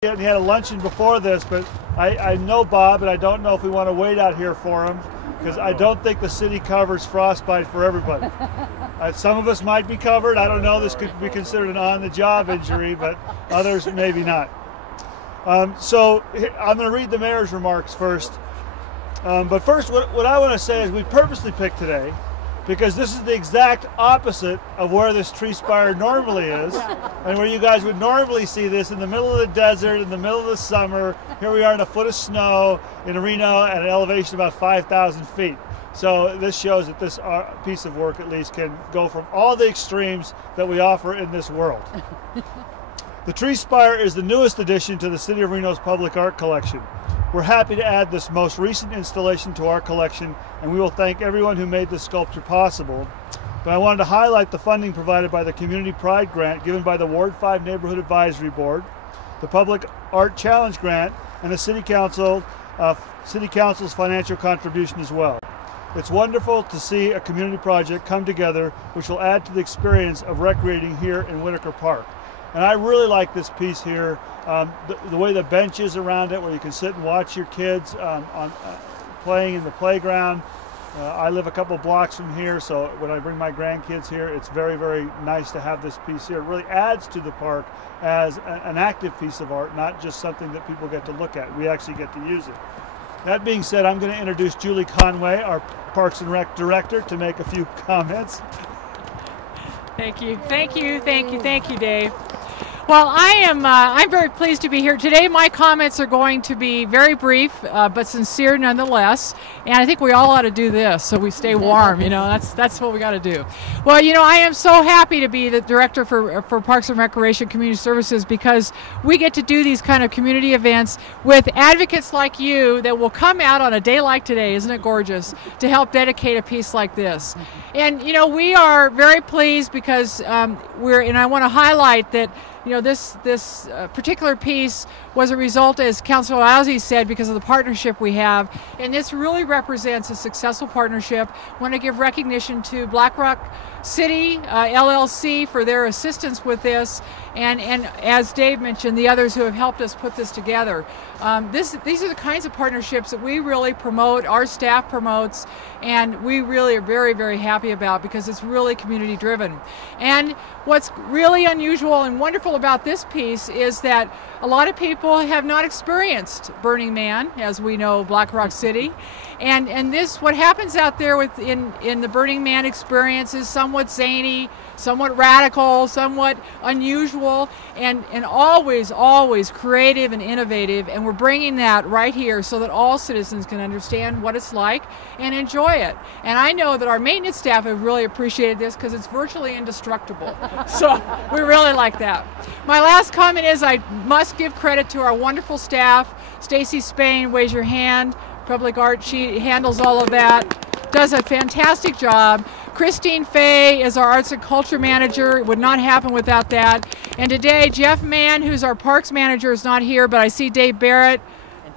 He had a luncheon before this, but I know Bob, and I don't know if we want to wait out here for him, because I don't think the city covers frostbite for everybody. Some of us might be covered. I don't know. This could be considered an on-the-job injury, but others maybe not. So I'm going to read the mayor's remarks first. But first, what I want to say is we purposely picked today because this is the exact opposite of where this tree spire normally is, and where you guys would normally see this in the middle of the desert, in the middle of the summer. Here we are in a foot of snow in Reno at an elevation of about 5,000 feet. So this shows that this piece of work at least can go from all the extremes that we offer in this world. The tree spire is the newest addition to the City of Reno's public art collection. We're happy to add this most recent installation to our collection, and we will thank everyone who made this sculpture possible. But I wanted to highlight the funding provided by the Community Pride Grant given by the Ward 5 Neighborhood Advisory Board, the Public Art Challenge Grant, and the City Council's financial contribution as well. It's wonderful to see a community project come together which will add to the experience of recreating here in Whitaker Park. And I really like this piece here, the way the bench is around it, where you can sit and watch your kids playing in the playground. I live a couple blocks from here, so when I bring my grandkids here, it's very, very nice to have this piece here. It really adds to the park as an active piece of art, not just something that people get to look at. We actually get to use it. That being said, I'm going to introduce Julie Conway, our Parks and Rec Director, to make a few comments. Thank you, Dave. Well, I'm very pleased to be here today. My comments are going to be very brief, but sincere nonetheless. And I think we all ought to do this so we stay warm. You know, that's what we got to do. Well, you know, I am so happy to be the director for Parks and Recreation Community Services because we get to do these kind of community events with advocates like you that will come out on a day like today, isn't it gorgeous, to help dedicate a piece like this. And you know, we are very pleased because and I want to highlight that. You know, this particular piece was a result, as Councilor Ozzie said, because of the partnership we have, and this really represents a successful partnership. I want to give recognition to Black Rock City LLC for their assistance with this, and as Dave mentioned, the others who have helped us put this together. These are the kinds of partnerships that we really promote, our staff promotes, and we really are very, very happy about because it's really community driven. And what's really unusual and wonderful about this piece is that a lot of people have not experienced Burning Man, as we know, Black Rock City. And this, what happens out there in the Burning Man experience is somewhat zany, somewhat radical, somewhat unusual, and always, always creative and innovative. And we're bringing that right here so that all citizens can understand what it's like and enjoy it. And I know that our maintenance staff have really appreciated this because it's virtually indestructible. So we really like that. My last comment is I must give credit to our wonderful staff. Stacy Spain, raise your hand. Public Art, she handles all of that, does a fantastic job. Christine Fay is our Arts and Culture Manager. It would not happen without that. And today, Jeff Mann, who's our Parks Manager, is not here, but I see Dave Barrett.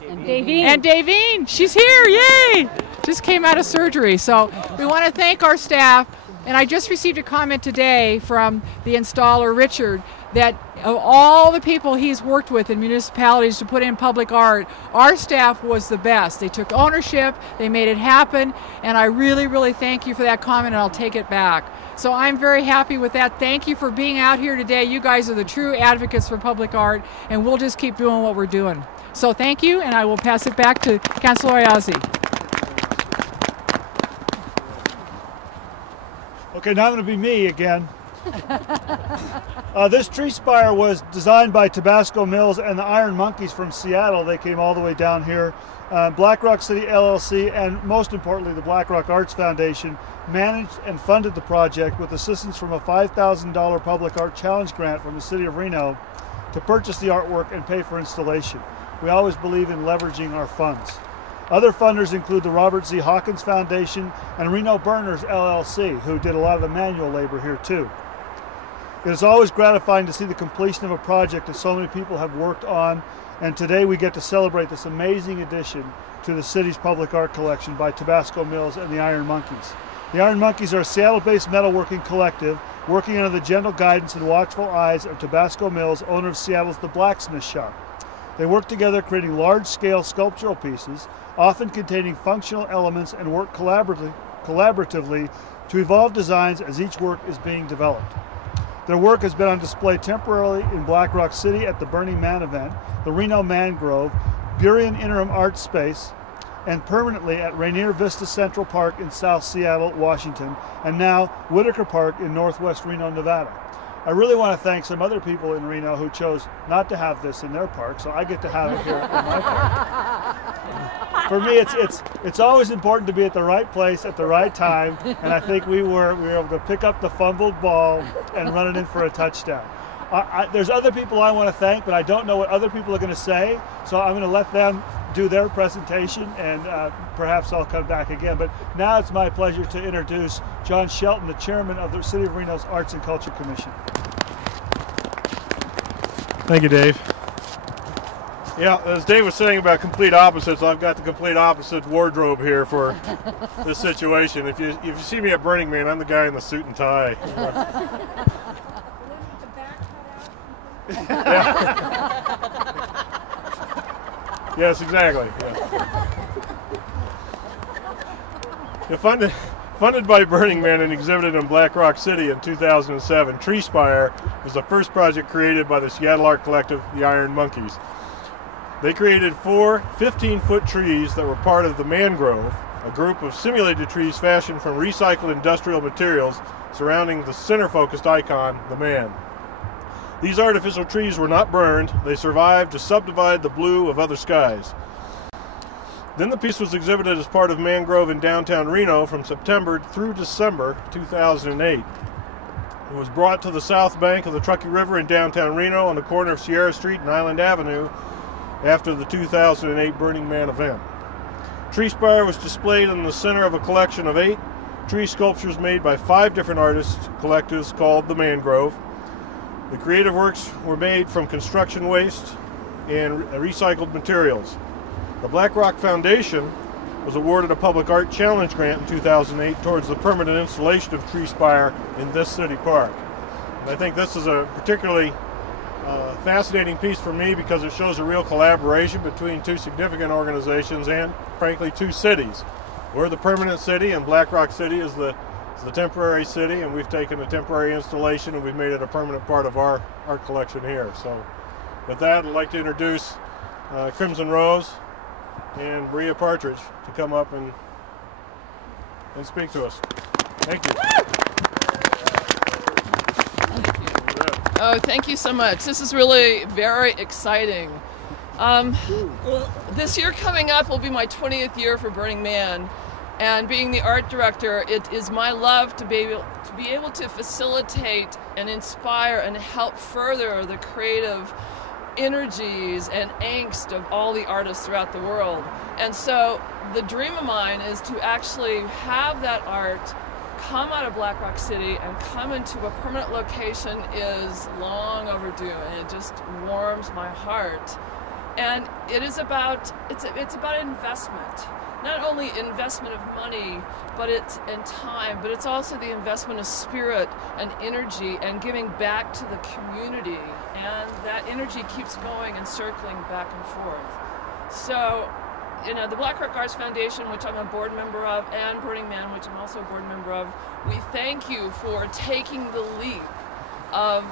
And Davine. And Davine, she's here, yay! Just came out of surgery. So we want to thank our staff. And I just received a comment today from the installer, Richard, that of all the people he's worked with in municipalities to put in public art, our staff was the best. They took ownership, they made it happen, and I really, really thank you for that comment, and I'll take it back. So I'm very happy with that. Thank you for being out here today. You guys are the true advocates for public art, and we'll just keep doing what we're doing. So thank you, and I will pass it back to Councilor Ozzie. Okay, now I'm going to be me again. This tree spire was designed by Tabasco Mills and the Iron Monkeys from Seattle. They came all the way down here. Black Rock City LLC and most importantly the Black Rock Arts Foundation managed and funded the project with assistance from a $5,000 Public Art Challenge grant from the City of Reno to purchase the artwork and pay for installation. We always believe in leveraging our funds. Other funders include the Robert Z. Hawkins Foundation and Reno Burners LLC, who did a lot of the manual labor here too. It is always gratifying to see the completion of a project that so many people have worked on, and today we get to celebrate this amazing addition to the city's public art collection by Tabasco Mills and the Iron Monkeys. The Iron Monkeys are a Seattle-based metalworking collective working under the gentle guidance and watchful eyes of Tabasco Mills, owner of Seattle's The Blacksmith Shop. They work together creating large-scale sculptural pieces, often containing functional elements, and work collaboratively to evolve designs as each work is being developed. Their work has been on display temporarily in Black Rock City at the Burning Man event, the Reno Mangrove, Burien Interim Art Space, and permanently at Rainier Vista Central Park in South Seattle, Washington, and now Whitaker Park in Northwest Reno, Nevada. I really want to thank some other people in Reno who chose not to have this in their park, so I get to have it here in my park. For me, it's always important to be at the right place at the right time, and I think we were able to pick up the fumbled ball and run it in for a touchdown. There's other people I want to thank, but I don't know what other people are going to say, so I'm going to let them do their presentation, and perhaps I'll come back again. But now it's my pleasure to introduce John Shelton, the chairman of the City of Reno's Arts and Culture Commission. Thank you, Dave. Yeah, as Dave was saying about complete opposites, I've got the complete opposite wardrobe here for this situation. If you see me at Burning Man, I'm the guy in the suit and tie. Yes, exactly. Yeah. Funded by Burning Man and exhibited in Black Rock City in 2007, Spire was the first project created by the Seattle art collective, the Iron Monkeys. They created 4 15-foot trees that were part of the Mangrove, a group of simulated trees fashioned from recycled industrial materials surrounding the center-focused icon, the man. These artificial trees were not burned. They survived to subdivide the blue of other skies. Then the piece was exhibited as part of Mangrove in downtown Reno from September through December 2008. It was brought to the south bank of the Truckee River in downtown Reno on the corner of Sierra Street and Island Avenue after the 2008 Burning Man event. Spire was displayed in the center of a collection of 8 tree sculptures made by 5 different artist collectives called the Mangrove. The creative works were made from construction waste and recycled materials. The Black Rock Foundation was awarded a Public Art Challenge grant in 2008 towards the permanent installation of Spire in this city park. And I think this is a particularly fascinating piece for me because it shows a real collaboration between 2 significant organizations and, frankly, 2 cities. We're the permanent city, and Black Rock City is the temporary city, and we've taken a temporary installation and we've made it a permanent part of our art collection here. So with that, I'd like to introduce Crimson Rose and Bria Partridge to come up and speak to us. Thank you. Oh, thank you so much. This is really very exciting. This year coming up will be my 20th year for Burning Man. And being the art director, it is my love to be able to facilitate and inspire and help further the creative energies and angst of all the artists throughout the world. And so the dream of mine is to actually have that art come out of Black Rock City and come into a permanent location is long overdue, and it just warms my heart. And it is about, it's about investment. Not only investment of money, but it's in time, but it's also the investment of spirit and energy and giving back to the community. And that energy keeps going and circling back and forth. So, you know, the Black Rock Arts Foundation, which I'm a board member of, and Burning Man, which I'm also a board member of, we thank you for taking the leap of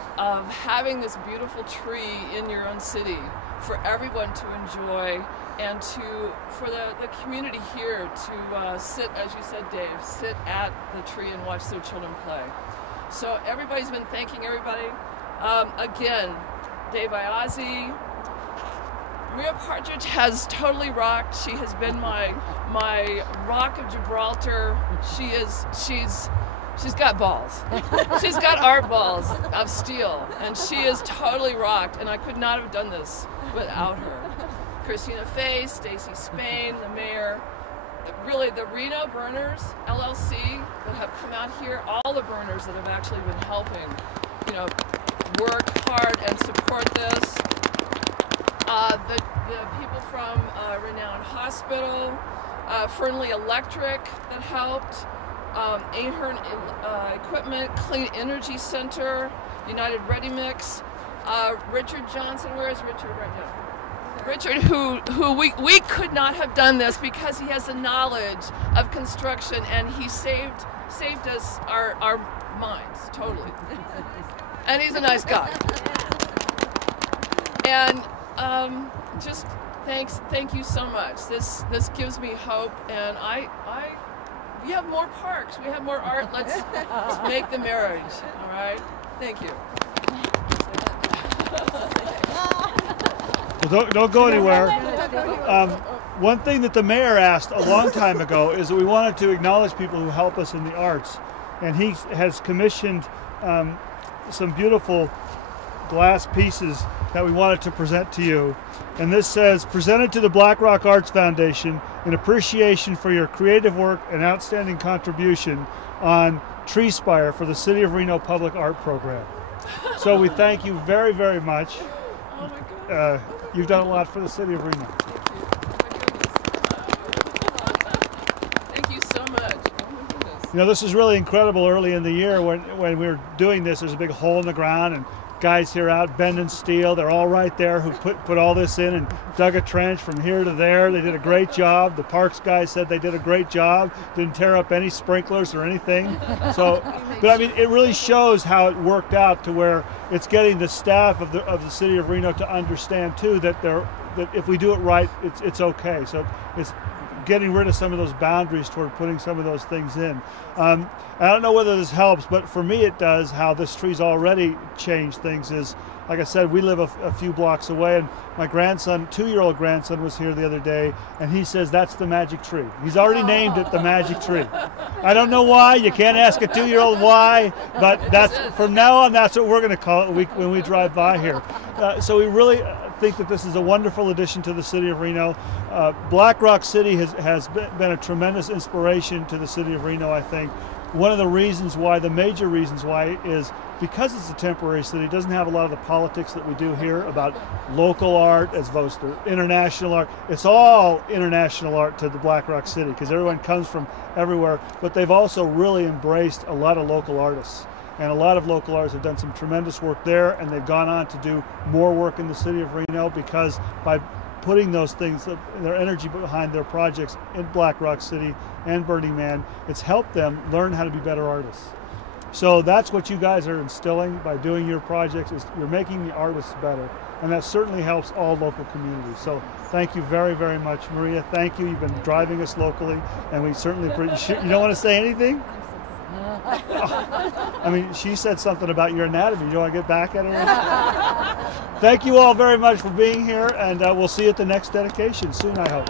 having this beautiful tree in your own city for everyone to enjoy, and for the community here to sit, as you said, Dave, sit at the tree and watch their children play. So everybody's been thanking everybody. Again, Dave Iazzi, Maria Partridge has totally rocked. She has been my rock of Gibraltar. She's got balls. She's got art balls of steel, and she is totally rocked, and I could not have done this without her. Christina Fay, Stacy Spain, the mayor, really the Reno Burners LLC that have come out here, all the burners that have actually been helping, you know, work hard and support this. The people from Renown Hospital, Fernley Electric that helped, Ahern Equipment, Clean Energy Center, United Ready Mix, Richard Johnson. Where is Richard right now? Richard, who we could not have done this because he has the knowledge of construction, and he saved us our minds totally. And he's a nice guy. And just thank you so much. This gives me hope, and we have more parks, we have more art. Let's make the marriage. All right. Thank you. Well, don't go anywhere. One thing that the mayor asked a long time ago is that we wanted to acknowledge people who help us in the arts, and he has commissioned some beautiful glass pieces that we wanted to present to you. And this says, presented to the Black Rock Arts Foundation in appreciation for your creative work and outstanding contribution on Tree Spire for the City of Reno Public Art Program. So we thank you very, very much. Oh my God. You've done a lot for the City of Reno. Thank you so much. Oh my goodness. You know, this is really incredible early in the year when we were doing this. There's a big hole in the ground, and guys here out bending steel. They're all right there who put all this in and dug a trench from here to there. They did a great job. The parks guys said they did a great job. Didn't tear up any sprinklers or anything. So, but I mean, it really shows how it worked out to where it's getting the staff of the city of Reno to understand too that if we do it right, it's okay. So it's getting rid of some of those boundaries toward putting some of those things in. I don't know whether this helps, but for me it does. How this tree's already changed things is, like I said, we live a few blocks away, and my grandson, 2-year-old grandson, was here the other day, and he says that's the magic tree. He's already named it the magic tree. I don't know why. You can't ask a 2-year-old why, but that's from now on. That's what we're going to call it when we drive by here. So we really think that this is a wonderful addition to the city of Reno. Black Rock City has been a tremendous inspiration to the city of Reno, I think. One of the reasons why, the major reasons why, is because it's a temporary city. It doesn't have a lot of the politics that we do here about local art as opposed to international art. It's all international art to the Black Rock City because everyone comes from everywhere, but they've also really embraced a lot of local artists. And a lot of local artists have done some tremendous work there, and they've gone on to do more work in the city of Reno because by putting those things, their energy behind their projects in Black Rock City and Burning Man, it's helped them learn how to be better artists. So that's what you guys are instilling by doing your projects, is you're making the artists better. And that certainly helps all local communities. So thank you very, very much, Maria. Thank you. You've been driving us locally, and we certainly appreciate. You don't want to say anything? I mean, she said something about your anatomy. You don't want to get back at her? Thank you all very much for being here, and we'll see you at the next dedication soon, I hope.